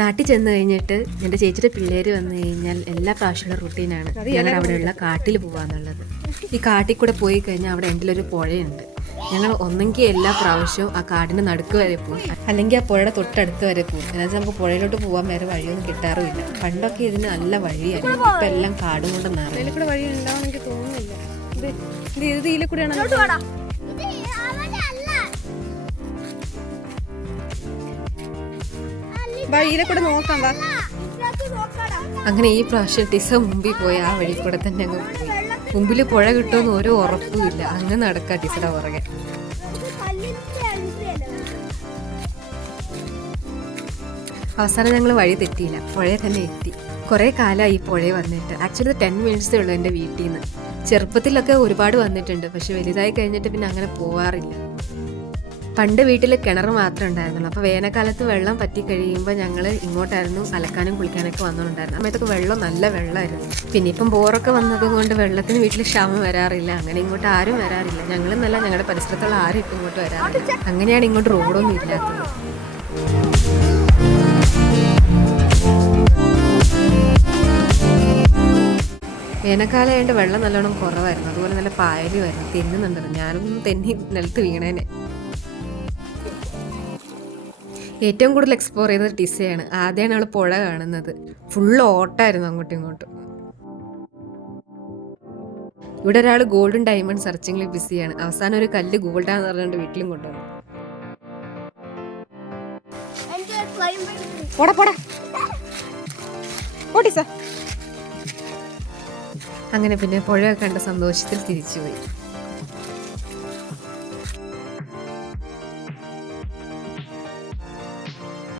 നാട്ടിൽ ചെന്ന് കഴിഞ്ഞിട്ട് എൻ്റെ ചേച്ചിയുടെ പിള്ളേർ വന്നു കഴിഞ്ഞാൽ എല്ലാ പ്രാവശ്യമുള്ള റുട്ടീനാണ് ഞങ്ങൾ അവിടെയുള്ള കാട്ടിൽ പോകാന്നുള്ളത്. ഈ കാട്ടിൽ കൂടെ പോയി കഴിഞ്ഞാൽ അവിടെ എൻ്റെലൊരു പുഴയുണ്ട്. ഞങ്ങൾ ഒന്നെങ്കിൽ എല്ലാ പ്രാവശ്യവും ആ കാടിൻ്റെ നടുക്ക് വരെ പോകും, അല്ലെങ്കിൽ ആ പുഴയുടെ തൊട്ടടുത്ത് വരെ പോകും. എന്നുവെച്ചാൽ നമുക്ക് പുഴയിലോട്ട് പോകാൻ വേറെ വഴിയൊന്നും കിട്ടാറുമില്ല. പണ്ടൊക്കെ ഇതിന് നല്ല വഴിയായിരുന്നു, ഇപ്പം എല്ലാം കാടും കൊണ്ട് നിറയും. ഇതിൽ കൂടെ വഴി ഉണ്ടാവും എനിക്ക് തോന്നുന്നില്ല. ഇത് ഇതിലെ കൂടെയാണ്. ഇതിലെ കൂടെ നോക്കാം വാ. അങ്ങനെ ഈ പ്രാവശ്യം ടിസ മുമ്പിൽ പോയി ആ വഴി കൂടെ തന്നെ അങ്ങ് പോയി. മുമ്പിൽ പുഴ കിട്ടുമെന്ന് ഒരു ഉറപ്പുമില്ല, അങ്ങ് നടക്കുക ടിസയുടെ പുറകെ. അവസാനം ഞങ്ങൾ വഴി തെറ്റിയില്ല, പുഴയെ തന്നെ എത്തി. കുറേ കാലമായി ഈ പുഴയെ വന്നിട്ട്. ആക്ച്വലി 10 മിനിറ്റ്സേ ഉള്ളൂ എൻ്റെ വീട്ടിൽ നിന്ന്. ചെറുപ്പത്തിലൊക്കെ ഒരുപാട് വന്നിട്ടുണ്ട്, പക്ഷെ വലുതായി കഴിഞ്ഞിട്ട് പിന്നെ അങ്ങനെ പോവാറില്ല. പണ്ട് വീട്ടിൽ കിണർ മാത്രമേ ഉണ്ടായിരുന്നുള്ളൂ. അപ്പോൾ വേനൽക്കാലത്ത് വെള്ളം പറ്റി കഴിയുമ്പോൾ ഞങ്ങൾ ഇങ്ങോട്ടായിരുന്നു അലക്കാനും കുളിക്കാനൊക്കെ വന്നിട്ടുണ്ടായിരുന്നു. സമയത്തൊക്കെ വെള്ളം നല്ല വെള്ളമായിരുന്നു. പിന്നെ ഇപ്പം ബോറൊക്കെ വന്നതുകൊണ്ട് വെള്ളത്തിന് വീട്ടിൽ ക്ഷാമം വരാറില്ല. അങ്ങനെ ഇങ്ങോട്ട് ആരും വരാറില്ല. ഞങ്ങളെന്നല്ല, ഞങ്ങളുടെ പരിസരത്തുള്ള ആരും ഇപ്പം ഇങ്ങോട്ട് വരാറില്ല. അങ്ങനെയാണ് ഇങ്ങോട്ട് റോഡൊന്നും ഇല്ലാത്തത്. വേനൽക്കാലം ആയതുകൊണ്ട് വെള്ളം നല്ലോണം കുറവായിരുന്നു. അതുപോലെ നല്ല പായലുമായിരുന്നു, തെന്നുന്നുണ്ടായിരുന്നു. ഞാനൊന്നും തെന്നി നിലത്ത് വീണേനെ. ഏറ്റവും കൂടുതൽ എക്സ്പ്ലോർ ചെയ്തത് ടിസയാണ്. ആദ്യമാണ് അവൾ പുഴ കാണുന്നത്. ഫുള്ള് ഓട്ടായിരുന്നു അങ്ങോട്ടും ഇങ്ങോട്ടും. ഇവിടെ ഒരാൾ ഗോൾഡൻ ഡയമണ്ട് സെർച്ചിങ്ങിൽ ബിസിയാണ്. അവസാനം ഒരു കല്ല് ഗോൾഡാന്ന് പറഞ്ഞുകൊണ്ട് വീട്ടിലും കൊണ്ടുവന്നു. അങ്ങനെ പിന്നെ പുഴയൊക്കെ കണ്ട സന്തോഷത്തിൽ തിരിച്ചുപോയി.